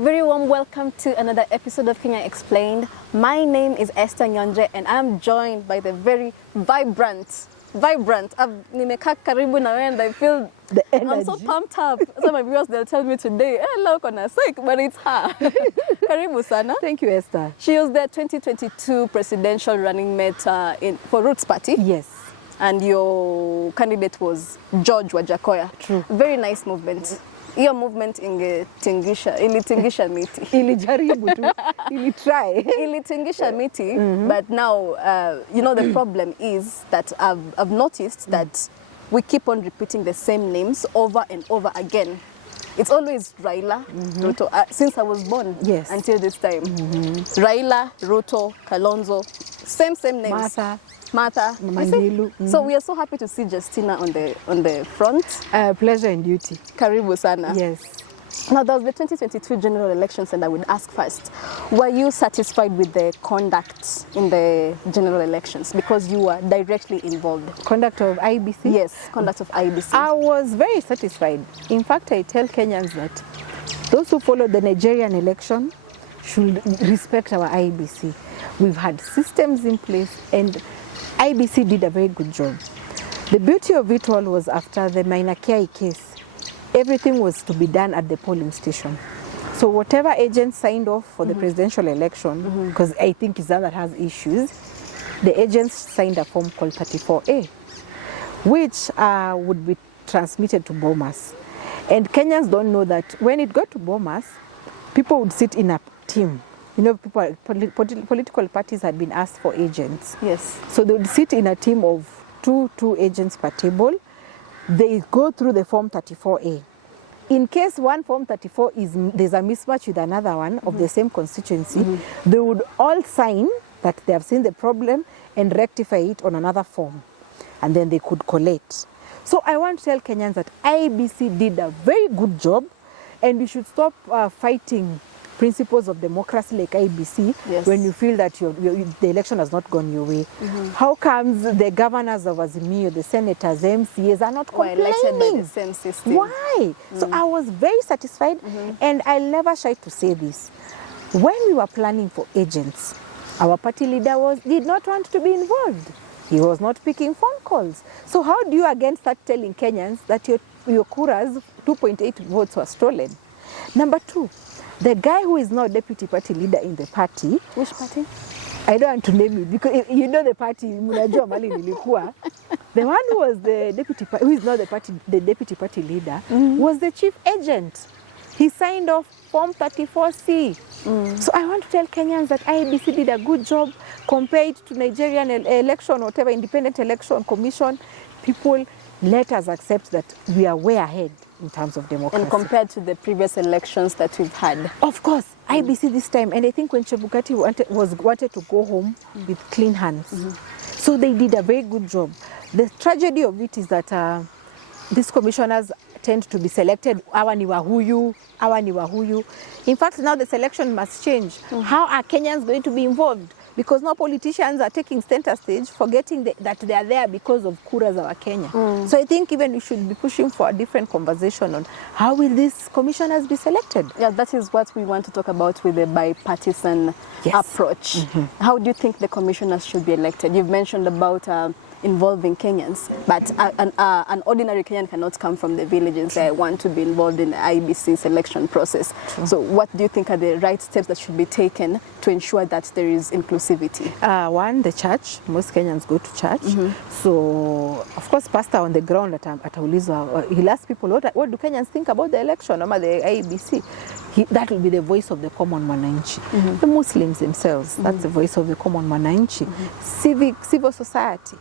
very warm welcome to another episode of Kenya Explained. My name is Esther Nyonje and I'm joined by the very vibrant. Nimekaa karibu na wewe and I feel the energy. I'm so pumped up. Some of my viewers, they'll tell me today, hello, kona sick, but it's her. Karibu sana. Thank you, Esther. She was the 2022 presidential running mate for Roots Party. Yes. And your candidate was George Wajackoyah. True. Very nice movement. Your movement ilitingisha miti. Ilijaribu tu. Ilitry. Ilitingisha miti, but now, the problem is that I've noticed that we keep on repeating the same names over and over again. It's always Raila-Ruto, since I was born until this time. Raila-Ruto, Kalonzo, same names. Martha. So we are so happy to see Justina on the front. Pleasure and duty. Karibu sana. Yes. Now there was the 2022 general elections, and I would ask first, were you satisfied with the conduct in the general elections because you were directly involved? Conduct of IBC? Yes, conduct of IBC. I was very satisfied. In fact, I tell Kenyans that those who follow the Nigerian election should respect our IBC. We've had systems in place and IBC did a very good job. The beauty of it all was after the Mwanachi case, everything was to be done at the polling station. So whatever agent signed off for the presidential election, because I think it's that has issues, the agents signed a form called 34A, which would be transmitted to Bomas. And Kenyans don't know that when it got to Bomas, people would sit in a team. Political parties had been asked for agents. Yes. So they would sit in a team of two agents per table. They go through the form 34A. In case one form 34 there's a mismatch with another one of the same constituency, they would all sign that they have seen the problem and rectify it on another form. And then they could collate. So I want to tell Kenyans that IBC did a very good job, and we should stop fighting principles of democracy like IBC when you feel that the election has not gone your way. How comes the governors of Azimio, the senators, the MCAs are not complaining? Elected by the same system. Why? So I was very satisfied, and I never shy to say this. When we were planning for agents, our party leader did not want to be involved. He was not picking phone calls. So how do you again start telling Kenyans that your kuras, 2.8 votes were stolen? Number two, the guy who is now deputy party leader in the party. Which party? I don't want to name it because you know the party, munajua mali nilikuwa. The one who was the who is now the deputy party leader, was the chief agent. He signed off form 34C. So I want to tell Kenyans that IBC did a good job compared to Nigerian election, whatever independent election commission. People, let us accept that we are way ahead in terms of democracy. And compared to the previous elections that we've had. Of course, IBC this time, and I think when Chebukati wanted to go home with clean hands. So they did a very good job. The tragedy of it is that these commissioners tend to be selected, awa ni wahuyu. In fact, now the selection must change. How are Kenyans going to be involved? Because now politicians are taking center stage, forgetting that they are there because of kuras of Kenya. So I think even we should be pushing for a different conversation on how will these commissioners be selected. Yeah, that is what we want to talk about with the bipartisan approach. How do you think the commissioners should be elected? You've mentioned about involving Kenyans, but an ordinary Kenyan cannot come from the village and say, I want to be involved in the IBC selection process. So what do you think are the right steps that should be taken to ensure that there is inclusivity? One, the church. Most Kenyans go to church. So, of course, pastor on the ground at Ulizo, he'll ask people, what do Kenyans think about the election, or the IBC? That will be the voice of the common mwananchi. The Muslims themselves, that's the voice of the common mwananchi. Civil society.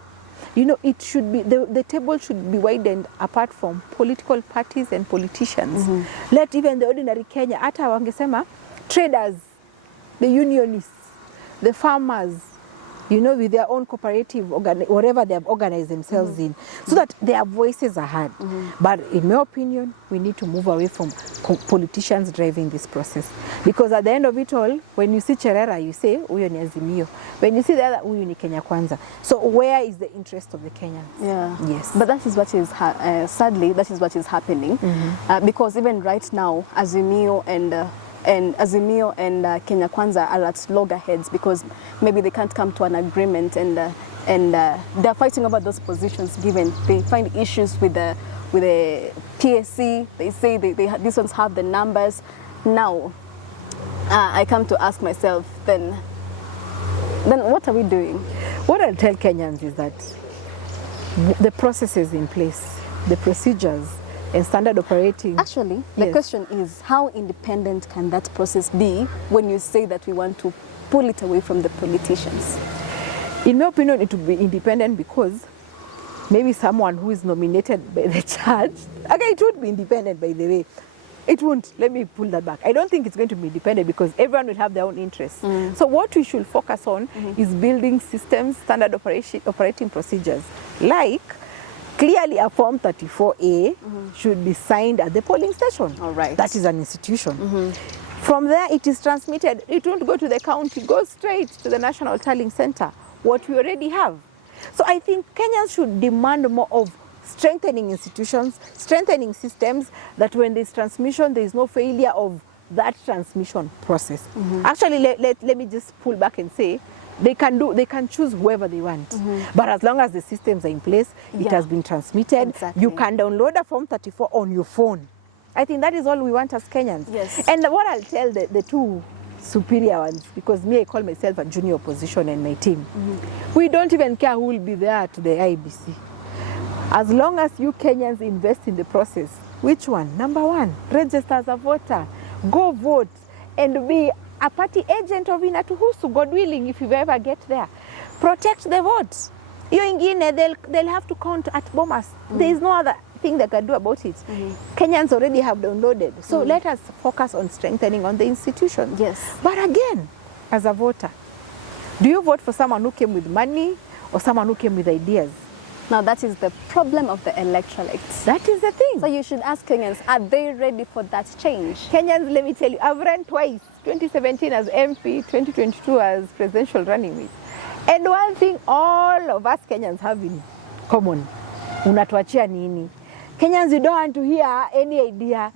It should be, the table should be widened apart from political parties and politicians. Let even the ordinary Kenya, hata wangesema, traders, the unionists, the farmers, with their own cooperative, whatever they have organized themselves in, so that their voices are heard. But in my opinion, we need to move away from politicians driving this process. Because at the end of it all, when you see Cherera, you say, huyo ni Azimio. When you see the other, huyo ni Kenya Kwanza. So where is the interest of the Kenyans? Yeah. Yes. But that is what is, sadly, that is what is happening. Because even right now, Azimio and and Azimio and Kenya Kwanza are at loggerheads because maybe they can't come to an agreement, and they're fighting over those positions given. They find issues with the PSC. They say these ones have the numbers. Now, I come to ask myself, then what are we doing? What I'll tell Kenyans is that the processes in place, the procedures and standard operating. Actually, the question is, how independent can that process be when you say that we want to pull it away from the politicians? In my opinion, it would be independent because maybe someone who is nominated by the church, okay, it would be independent, by the way. It won't. Let me pull that back. I don't think it's going to be independent because everyone will have their own interests. So what we should focus on is building systems, standard operating procedures. Like, clearly a Form 34A should be signed at the polling station. All right. That is an institution. From there, it is transmitted. It won't go to the county. It goes straight to the National Tallying Center, what we already have. So I think Kenyans should demand more of strengthening institutions, strengthening systems, that when there's transmission, there is no failure of that transmission process. Actually, let me just pull back and say, they can choose whoever they want. But as long as the systems are in place, it has been transmitted. Exactly. You can download a Form 34 on your phone. I think that is all we want as Kenyans. Yes. And what I'll tell the two superior ones, because me, I call myself a junior opposition and my team. We don't even care who will be there to the IBC. As long as you Kenyans invest in the process, which one? Number one, register as a voter, go vote, and be a party agent of Inatuhusu, God willing, if you ever get there. Protect the votes. You ingine, they'll have to count at Bomas. There is no other thing they can do about it. Kenyans already have downloaded. So let us focus on strengthening on the institutions. Yes. But again, as a voter, do you vote for someone who came with money or someone who came with ideas? Now that is the problem of the electorate. That is the thing. So you should ask Kenyans, are they ready for that change? Kenyans, let me tell you, I've run twice, 2017 as MP, 2022 as presidential running mate. And one thing all of us Kenyans have in common, unatuachia nini? Kenyans, you don't want to hear any idea.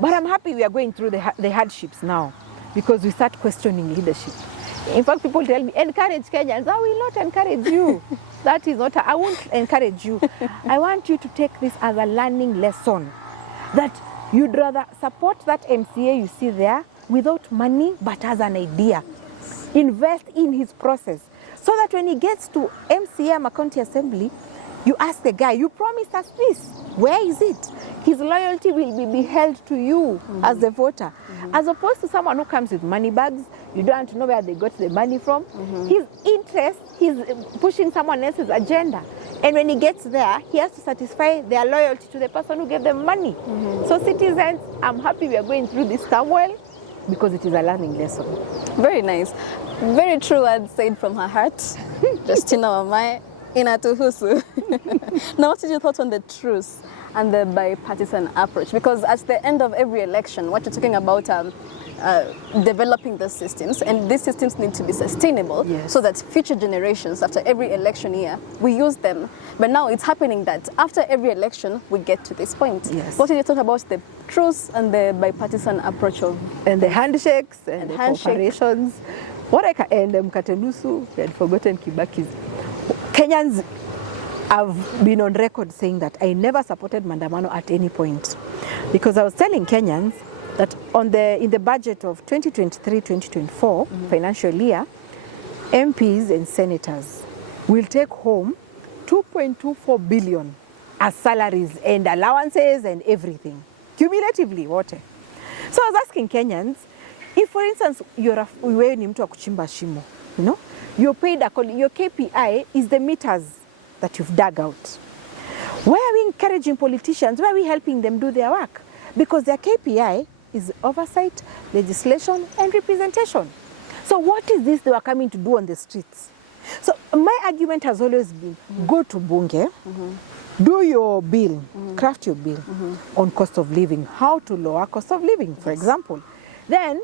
But I'm happy we are going through the hardships now, because we start questioning leadership. In fact, people tell me, encourage Kenyans. I will not encourage you. That is not, I won't encourage you. I want you to take this as a learning lesson, that you'd rather support that MCA you see there without money, but as an idea. Invest in his process, so that when he gets to MCA, County Assembly, you ask the guy, you promised us this, where is it? His loyalty will be held to you as the voter. As opposed to someone who comes with money bags, you don't want to know where they got the money from. His interest, he's pushing someone else's agenda. And when he gets there, he has to satisfy their loyalty to the person who gave them money. So citizens, I'm happy we are going through this turmoil, because it is a learning lesson. Very nice. Very true words said from her heart. Justina Wamae, Inatuhusu. Now, what is your thoughts on the truce and the bipartisan approach? Because at the end of every election, what you're talking about developing the systems, and these systems need to be sustainable, so that future generations, after every election year, we use them. But now it's happening that after every election, we get to this point. What did you talk about the truce and the bipartisan approach of... And the handshakes and the cooperations. What I can, and Mkatenusu, we had forgotten Kibaki's. Kenyans have been on record saying that I never supported maandamano at any point, because I was telling Kenyans that in the budget of 2023-2024 financial year, MPs and senators will take home 2.24 billion as salaries and allowances and everything, cumulatively wote. So I was asking Kenyans, if for instance wewe ni mtu wa kuchimba shimo, you know, you're paid according, your KPI is the meters that you've dug out. Why are we encouraging politicians? Why are we helping them do their work? Because their KPI is oversight, legislation, and representation. So what is this they were coming to do on the streets? So my argument has always been, go to Bunge, do your bill, craft your bill on cost of living, how to lower cost of living, for example. Then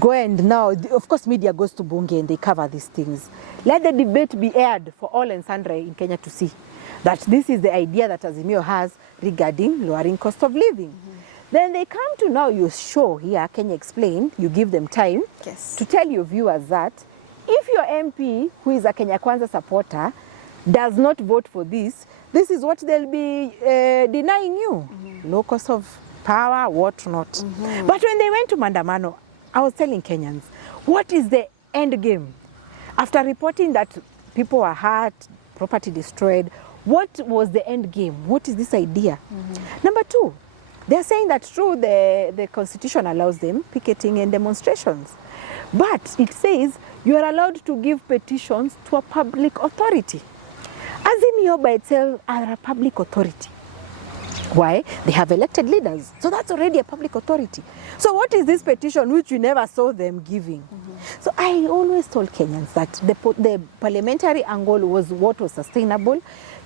go, and now, of course, media goes to Bunge and they cover these things. Let the debate be aired for all and sundry in Kenya to see that this is the idea that Azimio has regarding lowering cost of living. Then they come to now your show here, Kenya Explained, you give them time to tell your viewers that if your MP, who is a Kenya Kwanza supporter, does not vote for this, this is what they'll be denying you. Locus of power, what not. But when they went to maandamano, I was telling Kenyans, what is the end game? After reporting that people were hurt, property destroyed, what was the end game? What is this idea? Number two, they're saying that true, the constitution allows them picketing and demonstrations. But it says you are allowed to give petitions to a public authority. Azimio by itself are a public authority. Why? They have elected leaders. So that's already a public authority. So what is this petition which we never saw them giving? So I always told Kenyans that the parliamentary angle was what was sustainable,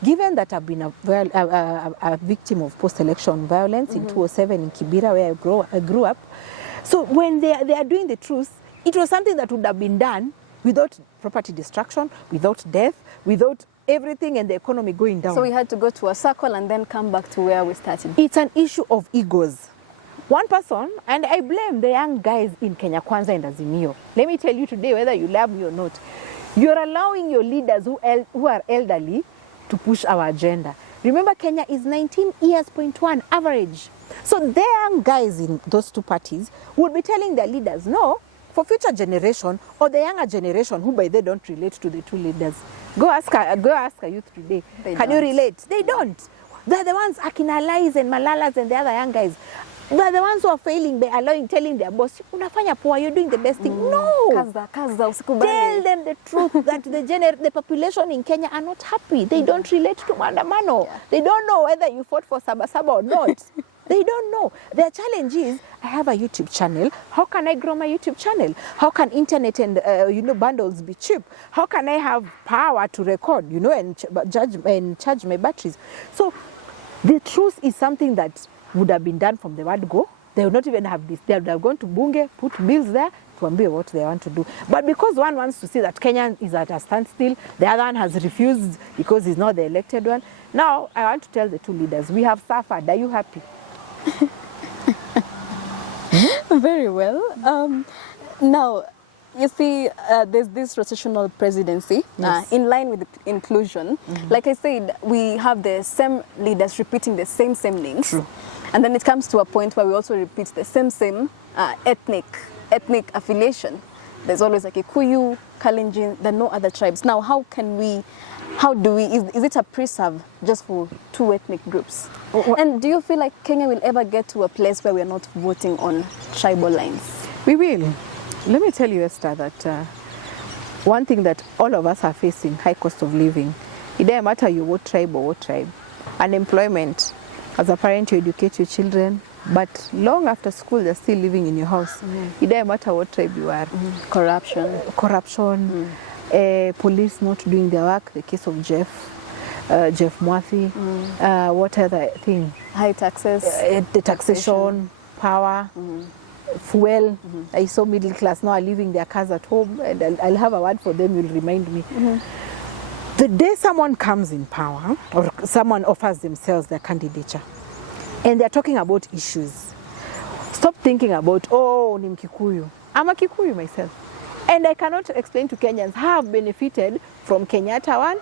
given that I've been a victim of post-election violence in 2007 in Kibera, where I grew up. So when they are doing the truth, it was something that would have been done without property destruction, without death, without everything and the economy going down. So we had to go to a circle and then come back to where we started. It's an issue of egos. One person, and I blame the young guys in Kenya Kwanza and Azimio. Let me tell you today, whether you love me or not, you're allowing your leaders who are elderly to push our agenda. Remember, Kenya is 19 years, 0.1 average. So the young guys in those two parties would be telling their leaders, no, for future generation or the younger generation who by they don't relate to the two leaders. Go ask a youth today. Can you relate? They don't. They're the ones, Akina Alais and Malalas and the other young guys. They're the ones who are failing by telling their boss, unafanya poa, you're doing the best thing. No. Kaza, usikubali. Tell them the truth that the population in Kenya are not happy. They don't relate to maandamano. They don't know whether you fought for Sabasaba or not. They don't know. Their challenge is, I have a YouTube channel. How can I grow my YouTube channel? How can internet and bundles be cheap? How can I have power to record, and charge my batteries? So the truth is something that would have been done from the word go. They would not even have this. They would have gone to Bunge, put bills there to ambie what they want to do. But because one wants to see that Kenya is at a standstill, the other one has refused because he's not the elected one. Now, I want to tell the two leaders, we have suffered. Are you happy? Very well. Now, you see, there's this rotational presidency in line with the inclusion. Like I said, we have the same leaders repeating the same names. True. And then it comes to a point where we also repeat the same ethnic affiliation. There's always like Kikuyu, Kalenjin, there are no other tribes. Now, is it a preserve just for two ethnic groups? And do you feel like Kenya will ever get to a place where we are not voting on tribal lines? We will. Let me tell you, Esther, that one thing that all of us are facing, high cost of living. It doesn't matter you what tribe or what tribe. Unemployment. As a parent, you educate your children, but long after school, they're still living in your house. It doesn't matter what tribe you are. Corruption. Police not doing their work. The case of Jeff Mwathi. What other thing? High taxes. The taxation, power. Fuel. I saw middle class now are leaving their cars at home, and I'll have a word for them, you'll remind me. The day someone comes in power or someone offers themselves their candidature and they're talking about issues, stop thinking about, oh, ni Mkikuyu. I'm a Kikuyu myself. And I cannot explain to Kenyans how I've benefited from Kenyatta 1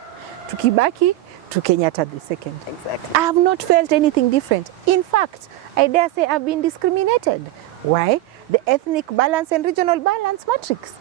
to Kibaki to Kenyatta the 2nd. Exactly. I have not felt anything different. In fact, I dare say I've been discriminated. Why? The ethnic balance and regional balance matrix.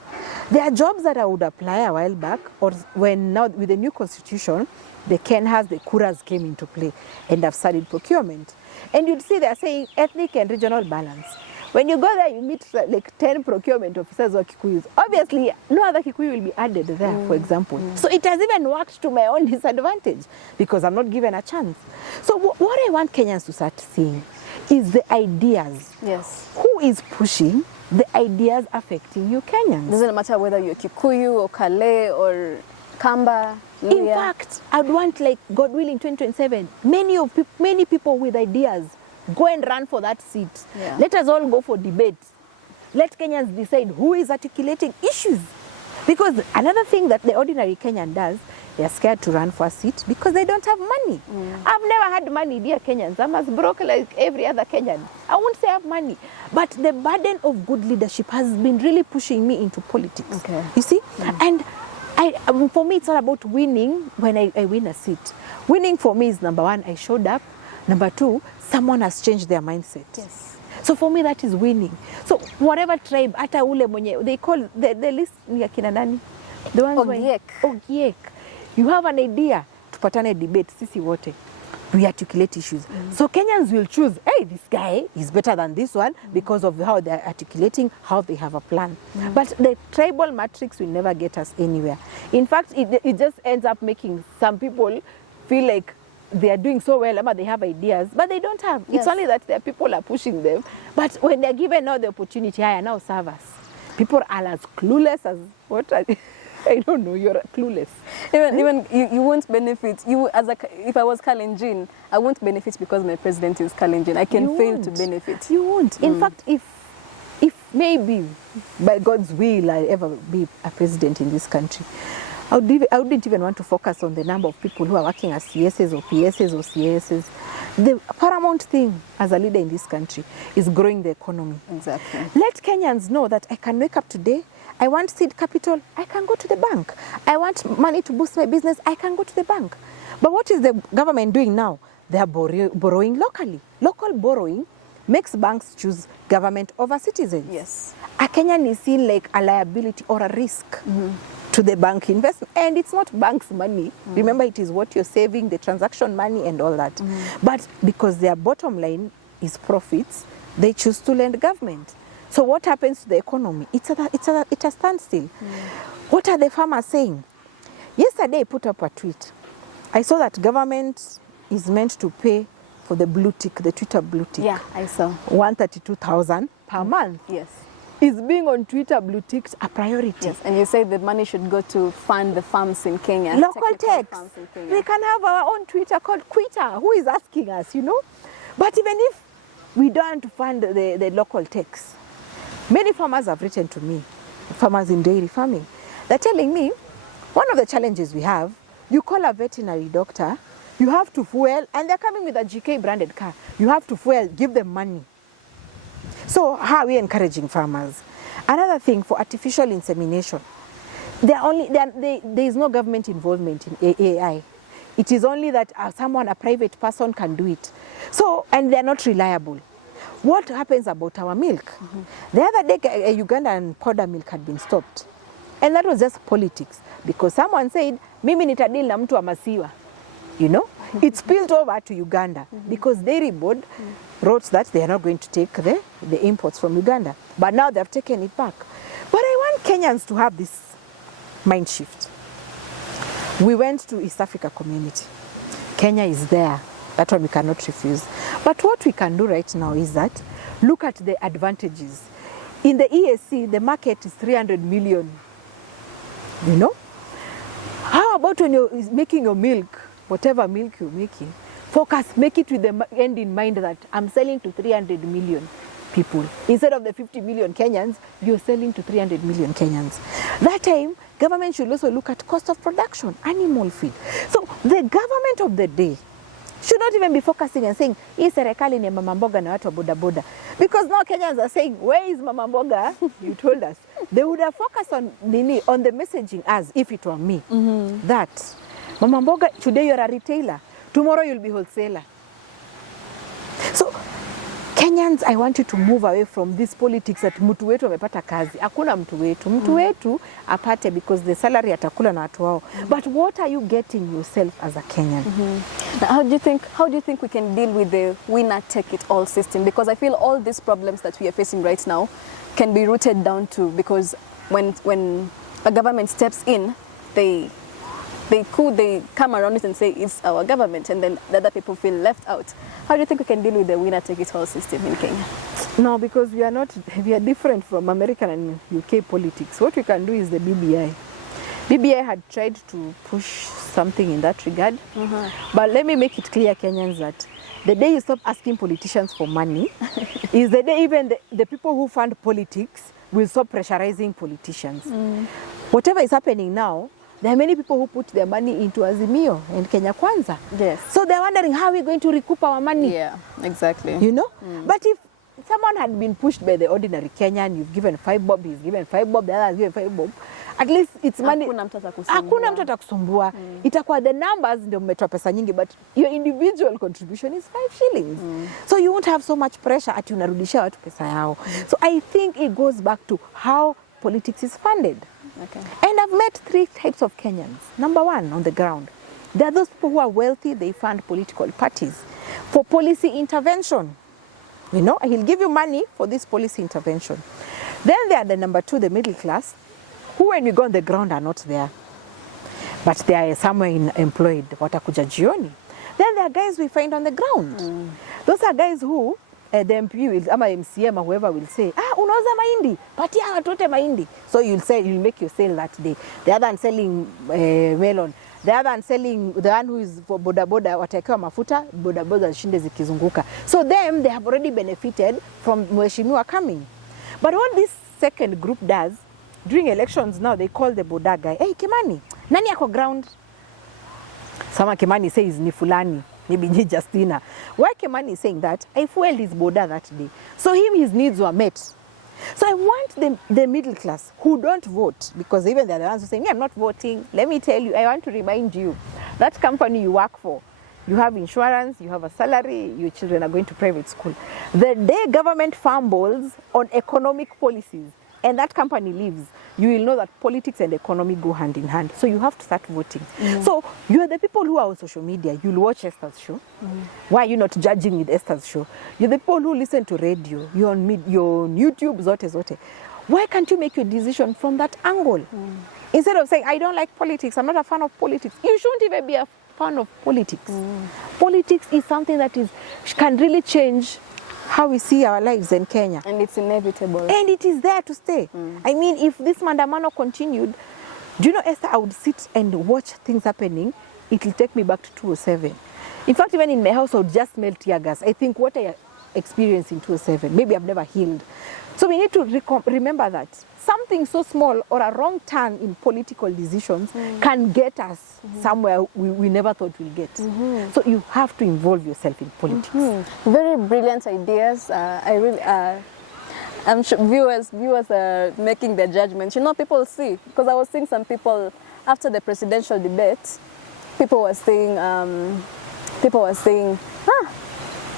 There are jobs that I would apply a while back, or when now with the new constitution, the Kenhas, the Kuras came into play, and have studied procurement. And you'd see they're saying ethnic and regional balance. When you go there, you meet like 10 procurement officers or Kikuyus. Obviously, no other Kikuyu will be added there, for example. So it has even worked to my own disadvantage because I'm not given a chance. So what I want Kenyans to start seeing is the ideas. Yes. Who is pushing the ideas affecting you Kenyans? Doesn't matter whether you're Kikuyu or Kale or Kamba. In fact, I'd want, like, God willing, 2027, many people with ideas go and run for that seat. Yeah. Let us all go for debate. Let Kenyans decide who is articulating issues. Because another thing that the ordinary Kenyan does They're scared to run for a seat because they don't have money. I've never had money, dear Kenyans. I'm as broke like every other Kenyan. I won't say I have money. But the burden of good leadership has been really pushing me into politics. Okay. You see? And for me, it's all about winning when I win a seat. Winning for me is number one, I showed up. Number two, someone has changed their mindset. Yes. So for me, that is winning. So whatever tribe, ata ule mwenye, they call the list ni akina nani? The ones Ogiek. Ogiek. You have an idea, tupatane debate, sisi wote. We articulate issues. So Kenyans will choose, hey, this guy is better than this one because of how they're articulating, how they have a plan. But the tribal matrix will never get us anywhere. In fact, it just ends up making some people feel like they are doing so well, they have ideas, but they don't have. Yes. It's only that their people are pushing them. But when they're given now the opportunity, now serve us. People are as clueless as what I don't know, you're clueless. Even you won't benefit. If I was Kalenjin, I won't benefit because my president is Kalenjin. I can fail to benefit. You won't. In fact, if maybe by God's will I ever be a president in this country, I wouldn't even want to focus on the number of people who are working as CSs or PSs or CSs. The paramount thing as a leader in this country is growing the economy. Exactly. Let Kenyans know that I can wake up today, I want seed capital, I can go to the bank. I want money to boost my business, I can go to the bank. But what is the government doing now? They are borrowing locally. Local borrowing makes banks choose government over citizens. Yes. A Kenyan is seen like a liability or a risk to the bank investment. And it's not bank's money. Remember, it is what you're saving, the transaction money and all that. But because their bottom line is profits, they choose to lend government. So what happens to the economy? It's a standstill. What are the farmers saying? Yesterday I put up a tweet. I saw that government is meant to pay for the blue tick, the Twitter blue tick. Yeah, I saw. 132,000 per month. Yes. Is being on Twitter blue ticked a priority? Yes, and you say the money should go to fund the farms in Kenya. Local technical techs. farms in Kenya. We can have our own Twitter called Quitter. Who is asking us, you know? But even if we don't fund the local techs, many farmers have written to me, farmers in dairy farming. They're telling me, one of the challenges we have, you call a veterinary doctor, you have to fuel, and they're coming with a GK branded car. You have to fuel, give them money. So how are we encouraging farmers? Another thing, for artificial insemination, there is no government involvement in AI. It is only that a private person can do it. So, and they're not reliable. What happens about our milk? The other day, a Ugandan powder milk had been stopped. And that was just politics. Because someone said, mimi nitadili na mtu wa maziwa. You know? It spilled over to Uganda because Dairy Board wrote that they are not going to take the imports from Uganda. But now they've taken it back. But I want Kenyans to have this mind shift. We went to East Africa community. Kenya is there. That one we cannot refuse. But what we can do right now is that look at the advantages. In the EAC, the market is 300 million. You know? How about when you're making your milk, whatever milk you're making, make it with the end in mind that I'm selling to 300 million people. Instead of the 50 million Kenyans, you're selling to 300 million Kenyans. That time, government should also look at cost of production, animal feed. So the government of the day should not even be focusing and saying, hii serikali ni mama mboga na watu wa boda boda. Because now Kenyans are saying, where is mama mboga? You told us. They would have focused on the messaging as if it were me. That, mama mboga, today you're a retailer. Tomorrow you'll be wholesaler. So, Kenyans, I want you to move away from this politics that mtu wetu amepata kazi. Hakuna mtu wetu. Mtu wetu apate because the salary atakula na watu wao. But what are you getting yourself as a Kenyan? Now, how do you think we can deal with the winner take it all system? Because I feel all these problems that we are facing right now can be rooted down to because when a government steps in, they come around it and say it's our government, and then the other people feel left out. How do you think we can deal with the winner take it all system in Kenya? No, because we are different from American and UK politics. What we can do is the BBI. BBI had tried to push something in that regard, but let me make it clear, Kenyans, that the day you stop asking politicians for money is the day even the people who fund politics will stop pressurizing politicians. Whatever is happening now, there are many people who put their money into Azimio and Kenya Kwanza. Yes. So they're wondering how are we going to recoup our money? Yeah, exactly. You know? But if someone had been pushed by the ordinary Kenyan, you've given 5 bob, he's given 5 bob, the other has given 5 bob, at least it's money. Hakuna mtu atakusumbua. Itakuwa the numbers ndio mmetoa pesa nyingi, but your individual contribution is 5 shillings. So you won't have so much pressure ati unarudishia watu pesa yao. So I think it goes back to how politics is funded. Okay. And I've met 3 types of Kenyans. Number 1, on the ground, there are those people who are wealthy, they fund political parties for policy intervention. You know, he'll give you money for this policy intervention. Then there are the number 2, the middle class, who when we go on the ground are not there, but they are somewhere employed, watakuja jioni. Then there are guys we find on the ground. Those are guys who the MP will, ama MCM or whoever will say, unauza mahindi, patia watu wote mahindi. So you'll make your sale that day. The other one selling melon. The other one selling, the one who is for boda boda, watakewa mafuta, boda boda zishinde zikizunguka. So them, they have already benefited from mheshimiwa coming. But what this second group does, during elections now, they call the boda guy, hey Kimani, nani yako ground? Sama Kimani says ni fulani, maybe ni Justina. Why Kimani is saying that? I fueled his boda that day. So his needs were met. So I want the middle class who don't vote, because even they're the ones who say, I'm not voting. Let me tell you, I want to remind you, that company you work for, you have insurance, you have a salary, your children are going to private school. The day government fumbles on economic policies and that company leaves, you will know that politics and economy go hand in hand. So you have to start voting. So you are the people who are on social media. You'll watch Esther's show. Why are you not judging with Esther's show? You're the people who listen to radio. You're on YouTube, zote. Why can't you make your decision from that angle? Instead of saying, I don't like politics, I'm not a fan of politics. You shouldn't even be a fan of politics. Politics is something that can really change how we see our lives in Kenya. And it's inevitable. And it is there to stay. I mean, if this maandamano continued, do you know, Esther, I would sit and watch things happening. It will take me back to 2007. In fact, even in my house, I would just smell tear gas. I think what I experienced in 2007, maybe I've never healed. So we need to remember that something so small or a wrong turn in political decisions can get us somewhere we never thought we'll get. So you have to involve yourself in politics. Very brilliant ideas. I'm sure viewers are making their judgments. You know, people see, because I was seeing some people after the presidential debate, people were saying,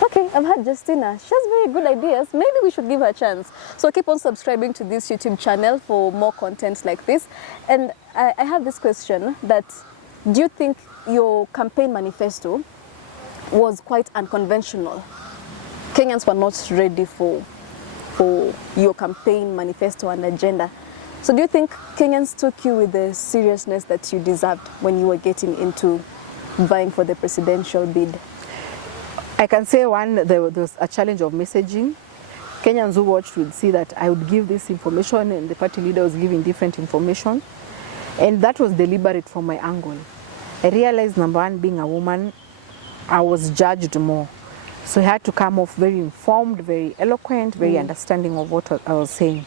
okay, I've heard Justina. She has very good ideas. Maybe we should give her a chance. So keep on subscribing to this YouTube channel for more content like this. And I have this question that, do you think your campaign manifesto was quite unconventional? Kenyans were not ready for your campaign manifesto and agenda. So do you think Kenyans took you with the seriousness that you deserved when you were getting into vying for the presidential bid? I can say there was a challenge of messaging. Kenyans who watched would see that I would give this information and the party leader was giving different information. And that was deliberate from my angle. I realized, number 1, being a woman, I was judged more. So I had to come off very informed, very eloquent, very understanding of what I was saying.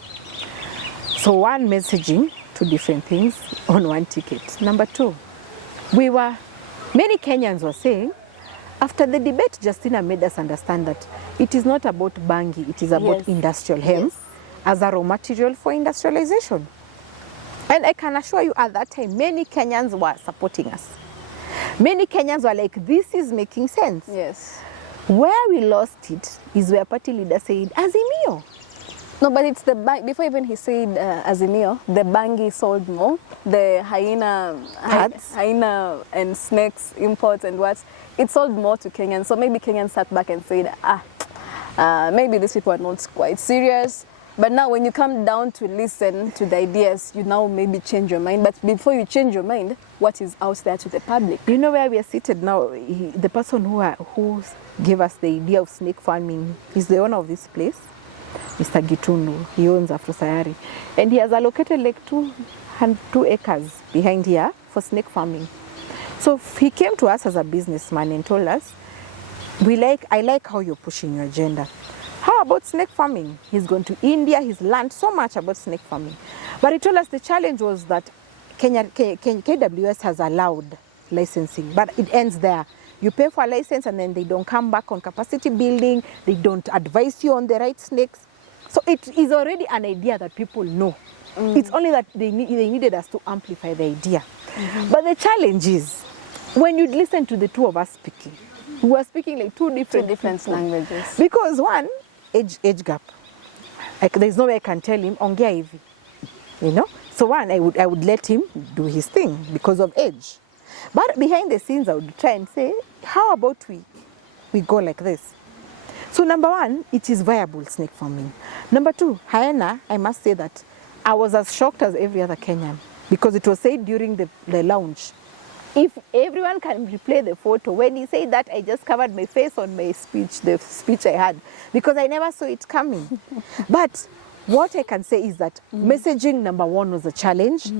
So 1, messaging, 2 different things on 1 ticket. Number 2, many Kenyans were saying, after the debate, Justina made us understand that it is not about bangi, it is about industrial hemp as a raw material for industrialization. And I can assure you at that time, many Kenyans were supporting us. Many Kenyans were like, this is making sense. Yes. Where we lost it is where party leader said, Azimio. No, but it's the bang. Before even he said Azimio, the bangi sold more. The hyena and snakes imports and what, it sold more to Kenyans. So maybe Kenyans sat back and said, maybe these people are not quite serious. But now when you come down to listen to the ideas, you now maybe change your mind. But before you change your mind, what is out there to the public? You know where we are seated now? The person who gave us the idea of snake farming is the owner of this place, Mr. Gitundu. He owns Afro Sayari. And he has allocated like 2 acres behind here for snake farming. So he came to us as a businessman and told us, I like how you're pushing your agenda. How about snake farming? He's gone to India, he's learned so much about snake farming. But he told us the challenge was that KWS has allowed licensing, but it ends there. You pay for a license and then they don't come back on capacity building. They don't advise you on the right snakes. So it is already an idea that people know. It's only that they needed us to amplify the idea. But the challenge is, when you listen to the two of us speaking, we are speaking like two different languages. Because one, age gap. Like there's no way I can tell him, ongea hivi. You know? So one, I would let him do his thing because of age. But behind the scenes, I would try and say, how about we go like this? So number one, it is viable, Snake, for me. Number two, Hyena, I must say that I was as shocked as every other Kenyan because it was said during the launch. If everyone can replay the photo, when he said that, I just covered my face on my speech, the speech I had, because I never saw it coming. But what I can say is that messaging, number one, was a challenge,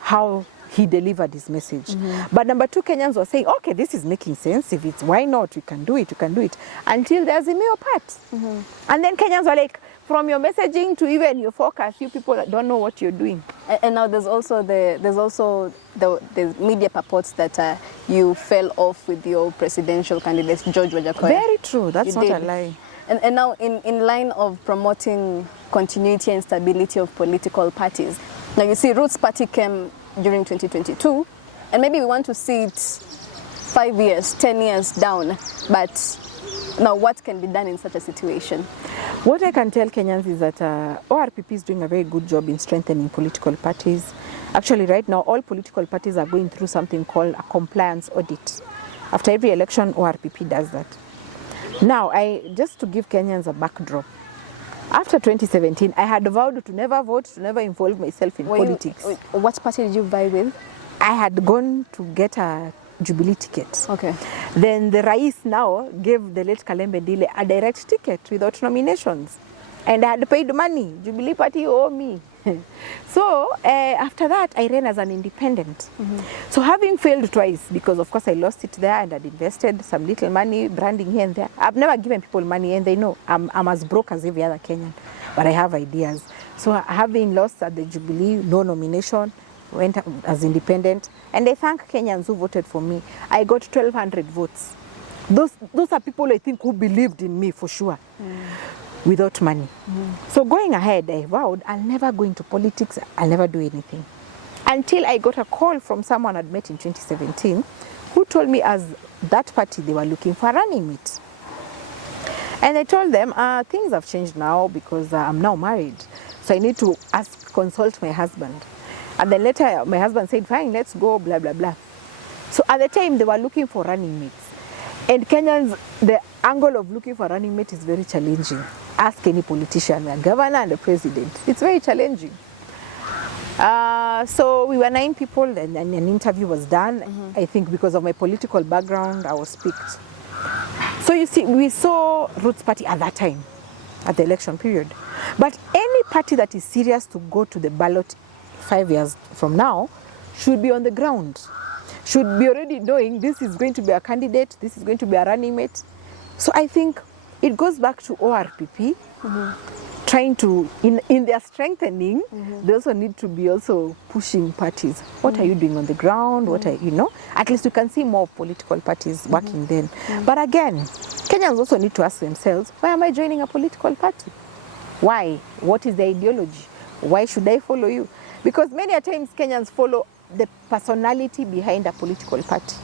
how he delivered his message. But number two, Kenyans were saying, okay, this is making sense. If it's, why not? We can do it, until the Azimio part. And then Kenyans were like, from your messaging to even your forecast, you people don't know what you're doing. And now there's also the media purports that you fell off with your presidential candidate, George Wajackoyah. Very true. That's not a lie. And now in line of promoting continuity and stability of political parties, now you see Roots Party came during 2022, and maybe we want to see it 5 years, 10 years down, but now what can be done in such a situation? What I can tell Kenyans is that ORPP is doing a very good job in strengthening political parties. Actually, right now, all political parties are going through something called a compliance audit. After every election, ORPP does that. Now, just to give Kenyans a backdrop, after 2017, I had vowed to never vote, to never involve myself in politics. What party did you vie with? I had gone to get a Jubilee ticket. Okay. Then the Rais now gave the late Kalembe Ndile a direct ticket without nominations. And I had paid money. Jubilee Party, you owe me. So after that, I ran as an independent. So having failed twice, because of course I lost it there and I'd invested some little money, branding here and there. I've never given people money and they know I'm as broke as every other Kenyan, but I have ideas. So having lost at the Jubilee, no nomination, went as independent. And I thank Kenyans who voted for me. I got 1,200 votes. Those are people I think who believed in me for sure. Without money. So going ahead, I vowed I'll never go into politics, I'll never do anything. Until I got a call from someone I'd met in 2017 who told me as that party they were looking for a running mate. And I told them, things have changed now because I'm now married. So I need to consult my husband. And then later my husband said, fine, let's go, blah, blah, blah. So at the time they were looking for running mates. And Kenyans, the angle of looking for a running mate is very challenging. Ask any politician, a governor and a president. It's very challenging. So we were 9 people and an interview was done. I think because of my political background, I was picked. So you see, we saw Roots Party at that time, at the election period. But any party that is serious to go to the ballot 5 years from now should be on the ground. Should be already knowing this is going to be a candidate, this is going to be a running mate. So I think it goes back to ORPP, trying to, in their strengthening, they also need to be also pushing parties. What are you doing on the ground? What are at least you can see more political parties working then. But again, Kenyans also need to ask themselves, why am I joining a political party? Why? What is the ideology? Why should I follow you? Because many a times Kenyans follow the personality behind a political party.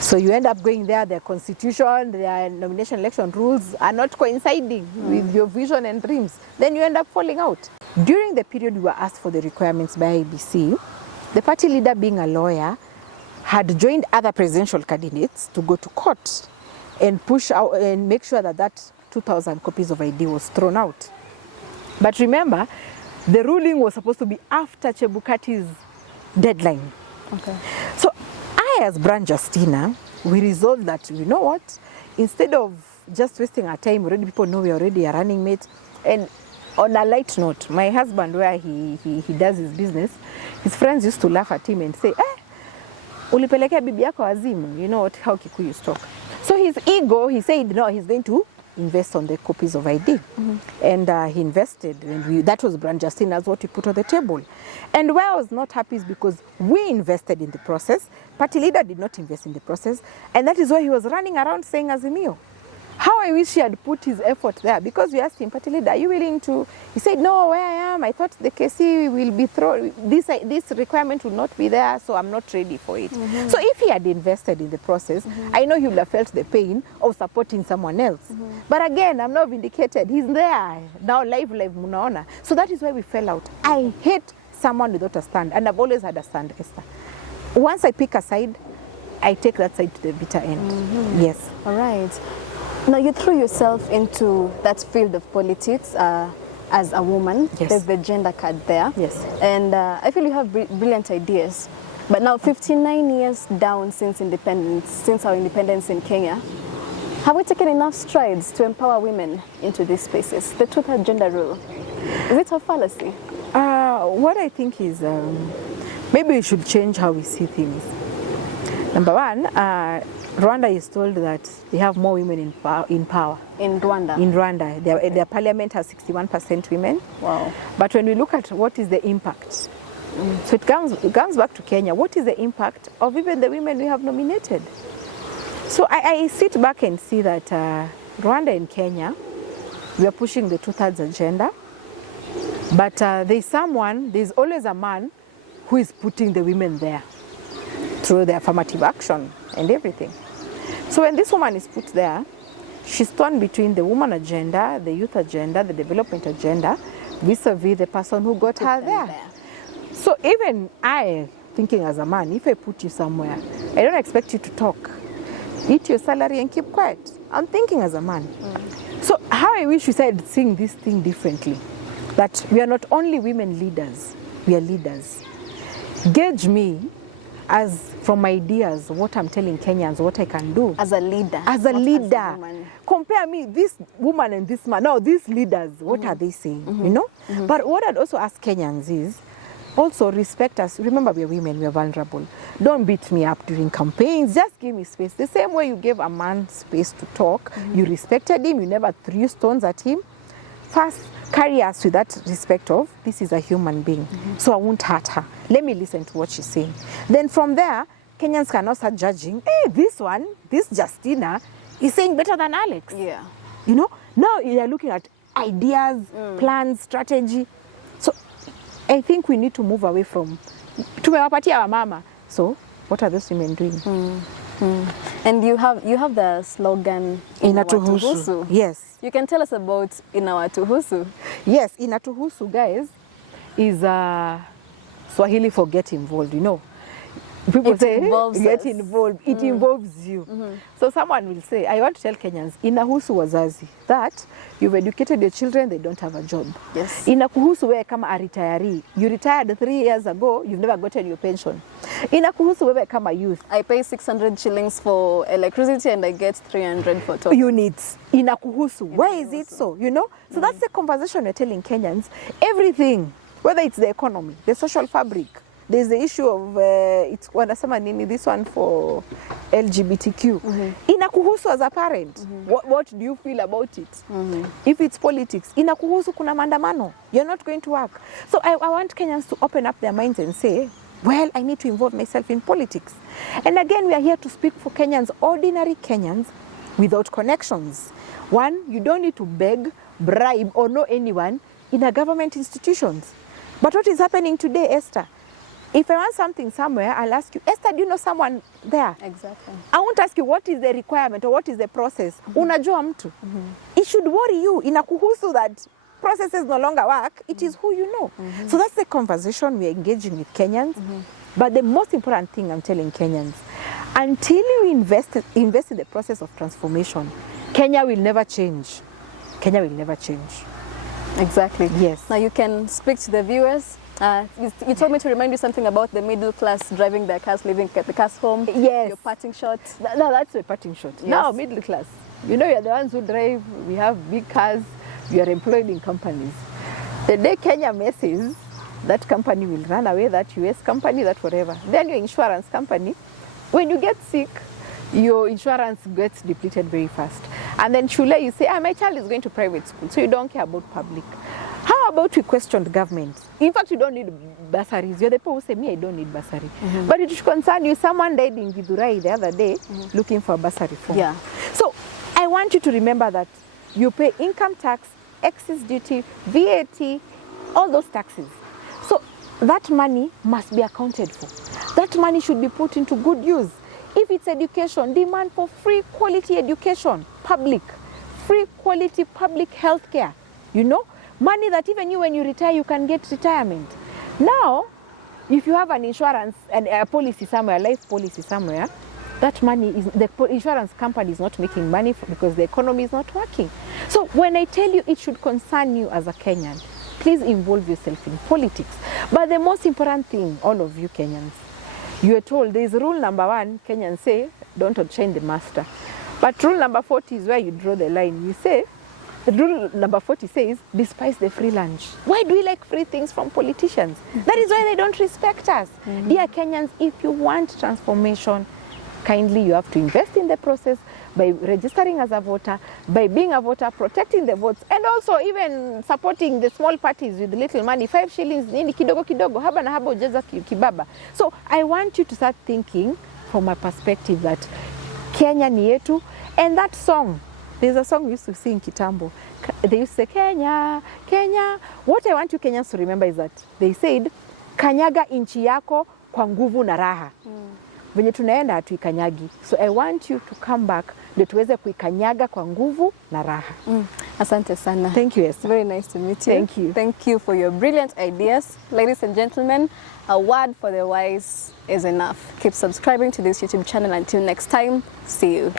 So you end up going there, their constitution, their nomination election rules are not coinciding with your vision and dreams. Then you end up falling out. During the period we were asked for the requirements by IBC, the party leader, being a lawyer, had joined other presidential candidates to go to court and push out and make sure that 2,000 copies of ID was thrown out. But remember, the ruling was supposed to be after Chebukati's deadline. Okay. So I, as Brand Justina, we resolved that, you know what, instead of just wasting our time, already people know we're already a running mate. And on a light note, my husband, where he does his business, his friends used to laugh at him and say, ulipelekea bibi yako Azimio, you know how Kikuyus talk. So his ego, he said, no, he's going to invest on the copies of ID. And he invested, and that was Brand Justina's what he put on the table. And where I was not happy is because we invested in the process, party leader did not invest in the process, and that is why he was running around saying Azimio. How I wish he had put his effort there, because we asked him, party leader, are you willing to? He said, no, where I am, I thought the KC will be thrown, this requirement will not be there, so I'm not ready for it. So if he had invested in the process, I know he would have felt the pain of supporting someone else. But again, I'm not vindicated. He's there now, live munaona. So that is why we fell out. I hate someone without a stand, and I've always had a stand, Esther. Once I pick a side, I take that side to the bitter end. Yes. All right. Now, you threw yourself into that field of politics as a woman. Yes. There's the gender card there. Yes. And I feel you have brilliant ideas. But now, 59 years down since our independence in Kenya, have we taken enough strides to empower women into these spaces? The two-third gender rule, is it a fallacy? What I think is maybe we should change how we see things. Number one, Rwanda is told that they have more women in power. In Rwanda? In Rwanda. Their parliament has 61% women. Wow. But when we look at what is the impact, so it comes back to Kenya. What is the impact of even the women we have nominated? So I sit back and see that Rwanda and Kenya, we are pushing the two-thirds agenda. But there's always a man who is putting the women there through the affirmative action and everything. So when this woman is put there, she's torn between the woman agenda, the youth agenda, the development agenda, vis-a-vis the person who got her there. So even I, thinking as a man, if I put you somewhere, I don't expect you to talk. Eat your salary and keep quiet. I'm thinking as a man. So how I wish we started seeing this thing differently, that we are not only women leaders, we are leaders. Gauge me as from ideas, what I'm telling Kenyans, what I can do. As a leader. As a leader. Compare me, this woman and this man. No, these leaders, what are they saying? You know? But what I'd also ask Kenyans is, also respect us. Remember, we are women, we are vulnerable. Don't beat me up during campaigns. Just give me space. The same way you gave a man space to talk, you respected him, you never threw stones at him. First, carry us with that respect of, this is a human being, so I won't hurt her. Let me listen to what she's saying. Then from there, Kenyans can now start judging, hey, this Justina is saying better than Alex. Yeah. You know, now you're looking at ideas, plans, strategy. So I think we need to move away from, tumewapatia wa mama. So what are those women doing? And you have the slogan Inatuhusu. Yes. You can tell us about Inawatuhusu. Yes, Inatuhusu, guys, is Swahili for get involved, you know. People say, get involved. It involves you. So someone will say, I want to tell Kenyans, inahusu wazazi, that you've educated your children, they don't have a job. Yes. Inakuhusu wewe kama a retiree. You retired 3 years ago, you've never gotten your pension. Inakuhusu wewe kama youth. I pay 600 shillings for electricity and I get 300 for total. Units. Inakuhusu. Why is it so? You know? So that's the conversation we're telling Kenyans. Everything, whether it's the economy, the social fabric, there's the issue of it's wanasema nini, this one for LGBTQ. Inakuhusu as a parent. What do you feel about it? If it's politics, inakuhusu kuna maandamano. You're not going to work. So I want Kenyans to open up their minds and say, well, I need to involve myself in politics. And again, we are here to speak for Kenyans, ordinary Kenyans without connections. One, you don't need to beg, bribe, or know anyone in a government institutions. But what is happening today, Esther? If I want something somewhere, I'll ask you, Esther, do you know someone there? Exactly. I won't ask you what is the requirement or what is the process. Unajua mtu. It should worry you. Inakuhusu that processes no longer work. It is who you know. So that's the conversation we're engaging with Kenyans. But the most important thing I'm telling Kenyans, until you invest in the process of transformation, Kenya will never change. Kenya will never change. Exactly. Yes. Now you can speak to the viewers. You told me to remind you something about the middle class driving their cars, leaving the cars home. Yes. Your parting shot. No, that's a parting shot. Yes. Now, middle class. You know, you're the ones who drive. We have big cars. We are employed in companies. The day Kenya messes, that company will run away, that US company, that whatever. Then your insurance company, when you get sick, your insurance gets depleted very fast. And then shule, you say, my child is going to private school, so you don't care about public. How about we questioned government? In fact, you don't need bursaries. You're the people who say, me, I don't need bursary. But it should concern you. Someone died in Githurai the other day looking for a bursary form. Yeah. So I want you to remember that you pay income tax, excess duty, VAT, all those taxes. So that money must be accounted for. That money should be put into good use. If it's education, demand for free quality education, public, free quality public health care, you know, money that even you, when you retire, you can get retirement. Now, if you have an insurance and a policy somewhere, life policy somewhere, that money is, the insurance company is not making money because the economy is not working. So when I tell you it should concern you as a Kenyan, please involve yourself in politics. But the most important thing, all of you Kenyans, you are told there is rule number 1, Kenyans say, don't outshine the master. But rule number 40 is where you draw the line. You say, the rule number 40 says, despise the free lunch. Why do we like free things from politicians? That is why they don't respect us. Dear Kenyans, if you want transformation, kindly you have to invest in the process by registering as a voter, by being a voter, protecting the votes, and also even supporting the small parties with little money, 5 shillings, nini kidogo kidogo, haba na haba ujeza kibaba. So I want you to start thinking from a perspective that Kenya ni yetu, and that song, there's a song we used to sing kitambo. They used to say, Kenya, Kenya. What I want you Kenyans to remember is that they said, kanyaga inchi yako kwa nguvu na raha. Venye tunaenda hatuikanyagi. So I want you to come back ndio tuweze kuikanyaga kwa nguvu na raha. Asante sana. Thank you, Esther. Very nice to meet you. Thank you. Thank you for your brilliant ideas. Ladies and gentlemen, a word for the wise is enough. Keep subscribing to this YouTube channel. Until next time, see you.